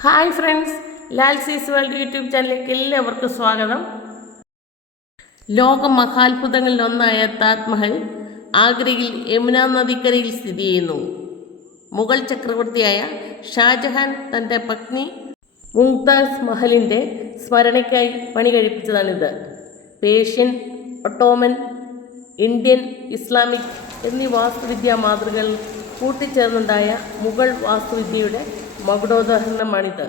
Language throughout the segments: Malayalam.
Hi friends Lal sees world YouTube ചാനലിലേക്ക് എല്ലാവർക്കും സ്വാഗതം. ലോക മഹാത്ഭുതങ്ങളിൽ ഒന്നായ താജ്മഹൽ ആഗ്രയിൽ യമുന നദിക്കരയിൽ സ്ഥിതി ചെയ്യുന്നു. മുഗൾ ചക്രവർത്തിയായ ഷാജഹാൻ തന്റെ പത്നി മുംതാസ് മഹലിന്റെ സ്മരണയ്ക്കായി പണി കഴിപ്പിച്ചതാണിത് പേഷ്യൻ ഒട്ടോമൻ ഇന്ത്യൻ ഇസ്ലാമിക് എന്നീ വാസ്തുവിദ്യാ മാതൃകകൾ കൂട്ടിച്ചേർന്നുണ്ടായ മുഗൾ വാസ്തുവിദ്യയുടെ മകുടോദാഹരണമാണിത്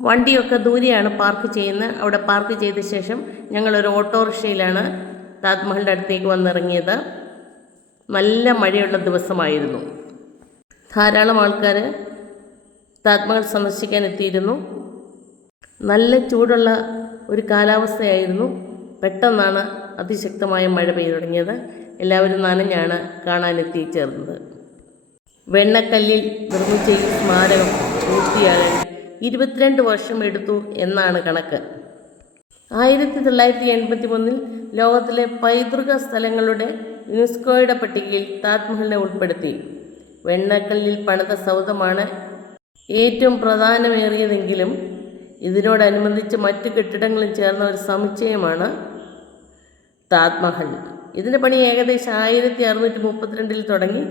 വണ്ടിയൊക്കെ ദൂരെയാണ് പാർക്ക് ചെയ്യുന്നത് അവിടെ പാർക്ക് ചെയ്ത ശേഷം ഞങ്ങളൊരു ഓട്ടോറിക്ഷയിലാണ് താജ്മഹലിന്റെ അടുത്തേക്ക് വന്നിറങ്ങിയത്. നല്ല മഴയുള്ള ദിവസമായിരുന്നു. ധാരാളം ആൾക്കാർ താജ്മഹൽ സന്ദർശിക്കാൻ എത്തിയിരുന്നു. നല്ല ചൂടുള്ള ഒരു കാലാവസ്ഥയായിരുന്നു. പെട്ടെന്നാണ് അതിശക്തമായ മഴ പെയ്തു തുടങ്ങിയത്. എല്ലാവരും നനഞ്ഞാണ് കാണാനെത്തിച്ചേർന്നത്. വെണ്ണക്കല്ലിൽ നിർമ്മിച്ച ഈ സ്മാരകം പൂർത്തിയാകാൻ ഇരുപത്തിരണ്ട് വർഷം എടുത്തു എന്നാണ് കണക്ക്. ആയിരത്തി തൊള്ളായിരത്തി എൺപത്തി മൂന്നിൽ ലോകത്തിലെ പൈതൃക സ്ഥലങ്ങളുടെ യുനെസ്കോയുടെ പട്ടികയിൽ താജ്മഹലിനെ ഉൾപ്പെടുത്തി. വെണ്ണക്കല്ലിൽ പണിത സൗധമാണ് ഏറ്റവും പ്രധാനമേറിയതെങ്കിലും ഇതിനോടനുബന്ധിച്ച് മറ്റ് കെട്ടിടങ്ങളും ചേർന്ന ഒരു സമുച്ചയമാണ് താജ്മഹൽ ഇതിന്റെ പണി ഏകദേശം ആയിരത്തി അറുന്നൂറ്റി മുപ്പത്തിരണ്ടിൽ തുടങ്ങി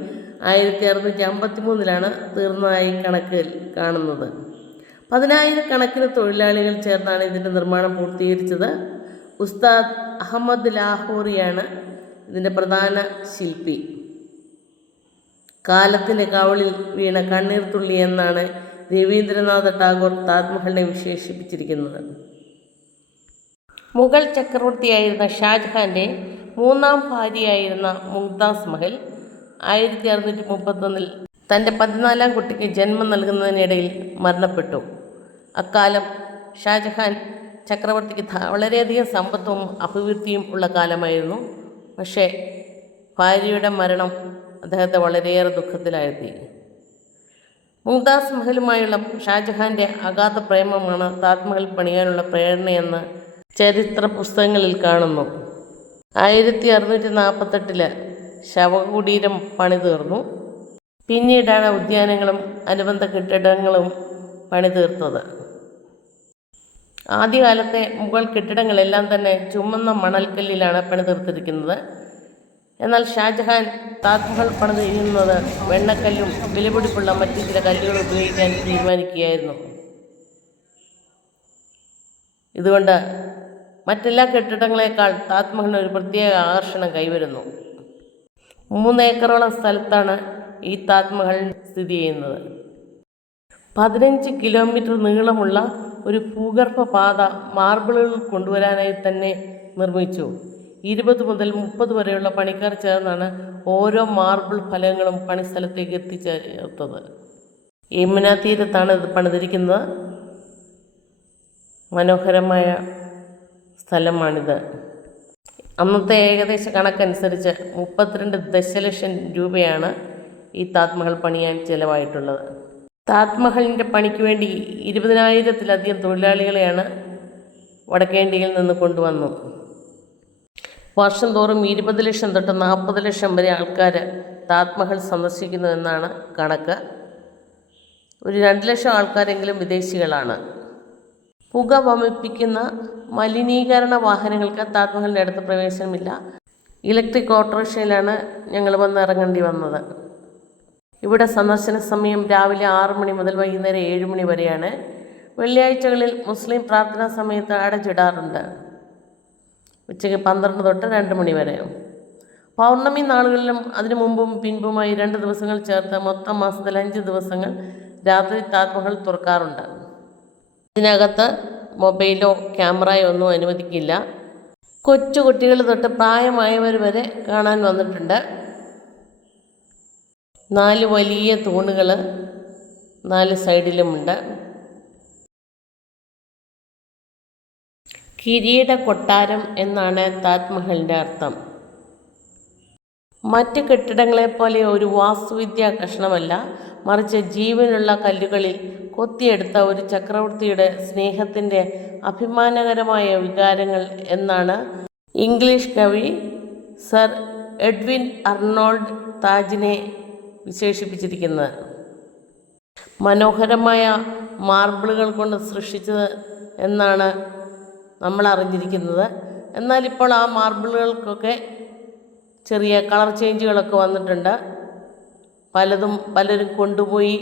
ആയിരത്തി അറുന്നൂറ്റി അമ്പത്തി മൂന്നിലാണ് തീർന്നതായി കണക്ക് കാണുന്നത്. പതിനായിരക്കണക്കിന് തൊഴിലാളികൾ ചേർന്നാണ് ഇതിന്റെ നിർമ്മാണം പൂർത്തീകരിച്ചത്. ഉസ്താദ് അഹമ്മദ് ലാഹോറിയാണ് ഇതിന്റെ പ്രധാന ശില്പി. കാലത്തിന്റെ കവളിൽ വീണ കണ്ണീർ തുള്ളി എന്നാണ് രവീന്ദ്രനാഥ ടാഗോർ താജ്മഹലിനെ വിശേഷിപ്പിച്ചിരിക്കുന്നത്. മുഗൾ ചക്രവർത്തിയായിരുന്ന ഷാജഹാന്റെ മൂന്നാം ഭാര്യയായിരുന്ന മുംതാസ് മഹൽ ആയിരത്തി അറുന്നൂറ്റി മുപ്പത്തൊന്നിൽ തന്റെ പതിനാലാം കുട്ടിക്ക് ജന്മം നൽകുന്നതിനിടയിൽ മരണപ്പെട്ടു. അക്കാലം ഷാജഹാൻ ചക്രവർത്തിക്ക് വളരെയധികം സമ്പത്തും അഭിവൃദ്ധിയും ഉള്ള കാലമായിരുന്നു. പക്ഷേ ഭാര്യയുടെ മരണം അദ്ദേഹത്തെ വളരെയേറെ ദുഃഖത്തിലാഴ്ത്തി. മുംതാസ് മഹലുമായുള്ള ഷാജഹാന്റെ അഗാധ പ്രേമമാണ് താജ്മഹൽ പണിയാനുള്ള പ്രേരണയെന്ന് ചരിത്ര പുസ്തകങ്ങളിൽ കാണുന്നു. ആയിരത്തി അറുന്നൂറ്റി നാൽപ്പത്തെട്ടിൽ ശവകുടീരം പണി തീർന്നു പിന്നീടാണ് ഉദ്യാനങ്ങളും അനുബന്ധ കെട്ടിടങ്ങളും പണി തീർത്തത് ആദ്യകാലത്തെ മുഗൾ കെട്ടിടങ്ങളെല്ലാം തന്നെ ചുമന്ന മണൽക്കല്ലിലാണ് പണി തീർത്തിരിക്കുന്നത് എന്നാൽ ഷാജഹാൻ താജ്മഹൽ പണിതിരിക്കുന്നത് വെണ്ണക്കല്ലും വിലപിടിപ്പുള്ള മറ്റു ചില കല്ലുകൾ ഉപയോഗിക്കാൻ തീരുമാനിക്കുകയായിരുന്നു. ഇതുകൊണ്ട് മറ്റെല്ലാ കെട്ടിടങ്ങളെക്കാൾ താജ്മഹലിന് ഒരു പ്രത്യേക ആകർഷണം കൈവരുന്നു. മൂന്ന് ഏക്കറോളം സ്ഥലത്താണ് ഈ താജ്മഹൽ സ്ഥിതി ചെയ്യുന്നത്. പതിനഞ്ച് കിലോമീറ്റർ നീളമുള്ള ഒരു ഭൂഗർഭ പാത മാർബിളുകൾ കൊണ്ടുവരാനായി തന്നെ നിർമ്മിച്ചു. ഇരുപത് മുതൽ മുപ്പത് വരെയുള്ള പണിക്കാർ ചേർന്നാണ് ഓരോ മാർബിൾ ഫലങ്ങളും പണിസ്ഥലത്തേക്ക് എത്തിച്ചേർത്തത്. യമുന തീരത്താണ് ഇത് പണിതിരിക്കുന്നത്. മനോഹരമായ സ്ഥലമാണിത്. അന്നത്തെ ഏകദേശ കണക്കനുസരിച്ച് മുപ്പത്തിരണ്ട് ദശലക്ഷം രൂപയാണ് ഈ താജ്മഹൽ പണിയാൻ ചിലവായിട്ടുള്ളത്. താജ്മഹലിന്റെ പണിക്ക് വേണ്ടി ഇരുപതിനായിരത്തിലധികം തൊഴിലാളികളെയാണ് വടക്കേണ്ടിയിൽ നിന്ന് കൊണ്ടുവന്നു വർഷം തോറും ഇരുപത് ലക്ഷം തൊട്ട് നാൽപ്പത് ലക്ഷം വരെ ആൾക്കാർ താജ്മഹൽ സന്ദർശിക്കുന്നു എന്നാണ് കണക്ക്. ഒരു രണ്ട് ലക്ഷം ആൾക്കാരെങ്കിലും വിദേശികളാണ്. പുക വമിപ്പിക്കുന്ന മലിനീകരണ വാഹനങ്ങൾക്ക് താജ്മഹലിന്റെ അടുത്ത് പ്രവേശനമില്ല. ഇലക്ട്രിക് ഓട്ടോറിക്ഷയിലാണ് ഞങ്ങൾ വന്ന് ഇറങ്ങേണ്ടി വന്നത്. ഇവിടെ സന്ദർശന സമയം രാവിലെ ആറ് മണി മുതൽ വൈകുന്നേരം ഏഴ് മണി വരെയാണ്. വെള്ളിയാഴ്ചകളിൽ മുസ്ലിം പ്രാർത്ഥനാ സമയത്ത് അടച്ചിടാറുണ്ട്. ഉച്ചയ്ക്ക് പന്ത്രണ്ട് തൊട്ട് രണ്ട് മണി വരെ. പൗർണമി നാളുകളിലും അതിനു മുമ്പും പിൻപുമായി രണ്ട് ദിവസങ്ങൾ ചേർത്ത് മൊത്തം മാസത്തിൽ അഞ്ച് ദിവസങ്ങൾ രാത്രി താജ്മഹൽ തുറക്കാറുണ്ട്. ഇതിനകത്ത് മൊബൈലോ ക്യാമറയോ ഒന്നും അനുവദിക്കില്ല. കൊച്ചു കുട്ടികൾ തൊട്ട് പ്രായമായവർ വരെ കാണാൻ വന്നിട്ടുണ്ട്. നാല് വലിയ തൂണുകൾ നാല് സൈഡിലുമുണ്ട്. കിരീട കൊട്ടാരം എന്നാണ് താജ്മഹലിന്റെ അർത്ഥം. മറ്റ് കെട്ടിടങ്ങളെപ്പോലെ ഒരു വാസ്തുവിദ്യാ കഷ്ണമല്ല മറിച്ച് ജീവനുള്ള കല്ലുകളിൽ കൊത്തിയെടുത്ത ഒരു ചക്രവർത്തിയുടെ സ്നേഹത്തിന്റെ അഭിമാനകരമായ വികാരങ്ങൾ എന്നാണ് ഇംഗ്ലീഷ് കവി സർ എഡ്വിൻ അർണോൾഡ് താജിനെ വിശേഷിപ്പിച്ചിരിക്കുന്നത്. മനോഹരമായ മാർബിളുകൾ കൊണ്ട് സൃഷ്ടിച്ചത് എന്നാണ് നമ്മൾ അറിഞ്ഞിരിക്കുന്നത്. എന്നാൽ ഇപ്പോൾ ആ മാർബിളുകൾക്കൊക്കെ ചെറിയ കളർ ചേഞ്ചുകളൊക്കെ വന്നിട്ടുണ്ട്. പലതും പലരും കൊണ്ടുപോയി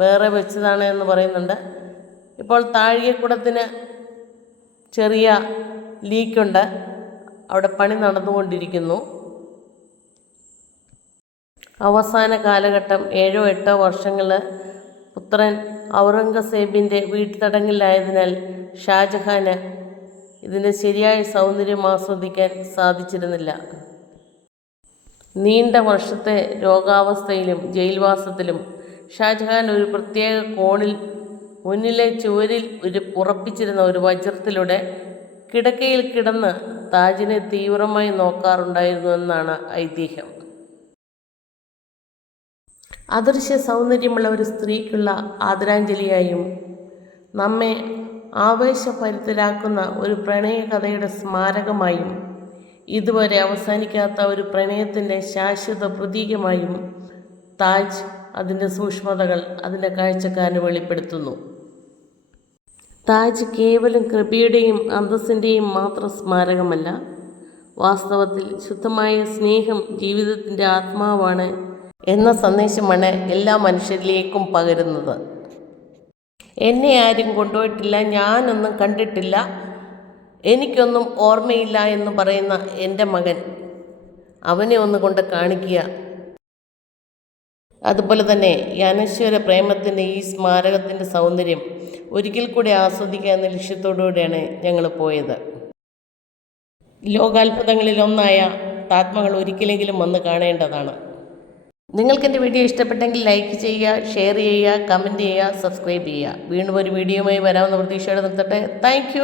വേറെ വെച്ചതാണ് എന്ന് പറയുന്നുണ്ട്. ഇപ്പോൾ താഴികക്കുടത്തിന് ചെറിയ ലീക്കുണ്ട്. അവിടെ പണി നടന്നുകൊണ്ടിരിക്കുന്നു. അവസാന കാലഘട്ടം ഏഴോ എട്ടോ വർഷങ്ങൾ പുത്രൻ ഔറംഗസേബിന്റെ വീട്ടുതടങ്കിലായതിനാൽ ഷാജഹാന് ഇതിന്റെ ശരിയായ സൗന്ദര്യം ആസ്വദിക്കാൻ സാധിച്ചിരുന്നില്ല. നീണ്ട വർഷത്തെ രോഗാവസ്ഥയിലും ജയിൽവാസത്തിലും ഷാജഹാൻ ഒരു പ്രത്യേക കോണിൽ മുന്നിലെ ചുവരിൽ ഒരു ഉറപ്പിച്ചിരുന്ന ഒരു വജ്രത്തിലൂടെ കിടക്കയിൽ കിടന്ന് താജിനെ തീവ്രമായി നോക്കാറുണ്ടായിരുന്നു എന്നാണ് ഐതിഹ്യം. അദൃശ്യ സൗന്ദര്യമുള്ള ഒരു സ്ത്രീക്കുള്ള ആദരാഞ്ജലിയായും നമ്മെ ആവേശഭരിതരാക്കുന്ന ഒരു പ്രണയകഥയുടെ സ്മാരകമായും ഇതുവരെ അവസാനിക്കാത്ത ഒരു പ്രണയത്തിന്റെ ശാശ്വത പ്രതീകമായും താജ് അതിന്റെ സൂക്ഷ്മതകൾ അതിന്റെ കാഴ്ചക്കാരന് വെളിപ്പെടുത്തുന്നു. താജ് കേവലം കൃപയുടെയും അന്തസ്സിന്റെയും മാത്രം സ്മാരകമല്ല. വാസ്തവത്തിൽ ശുദ്ധമായ സ്നേഹം ജീവിതത്തിന്റെ ആത്മാവാണ് എന്ന സന്ദേശമാണ് എല്ലാ മനുഷ്യരിലേക്കും പകരുന്നത്. എന്നെ ആരും കൊണ്ടുപോയിട്ടില്ല ഞാനൊന്നും കണ്ടിട്ടില്ല എനിക്കൊന്നും ഓർമ്മയില്ല എന്ന് പറയുന്ന എന്റെ മകൻ അവനെ ഒന്ന് കൊണ്ട് കാണിക്കുക അതുപോലെ തന്നെ ഈ അനശ്വര പ്രേമത്തിന്റെ ഈ സ്മാരകത്തിന്റെ സൗന്ദര്യം ഒരിക്കൽ കൂടി ആസ്വദിക്കുക എന്ന ലക്ഷ്യത്തോടുകൂടിയാണ് ഞങ്ങൾ പോയത്. ലോകാത്ഭുതങ്ങളിൽ ഒന്നായ താത്മകൾ ഒരിക്കലെങ്കിലും വന്ന് കാണേണ്ടതാണ്. നിങ്ങൾക്ക് എന്റെ വീഡിയോ ഇഷ്ടപ്പെട്ടെങ്കിൽ ലൈക്ക് ചെയ്യുക ഷെയർ ചെയ്യുക കമന്റ് ചെയ്യുക സബ്സ്ക്രൈബ് ചെയ്യുക. വീണ്ടും ഒരു വീഡിയോയുമായി വരാമെന്ന പ്രതീക്ഷയോടെ നിർത്തട്ടെ. താങ്ക്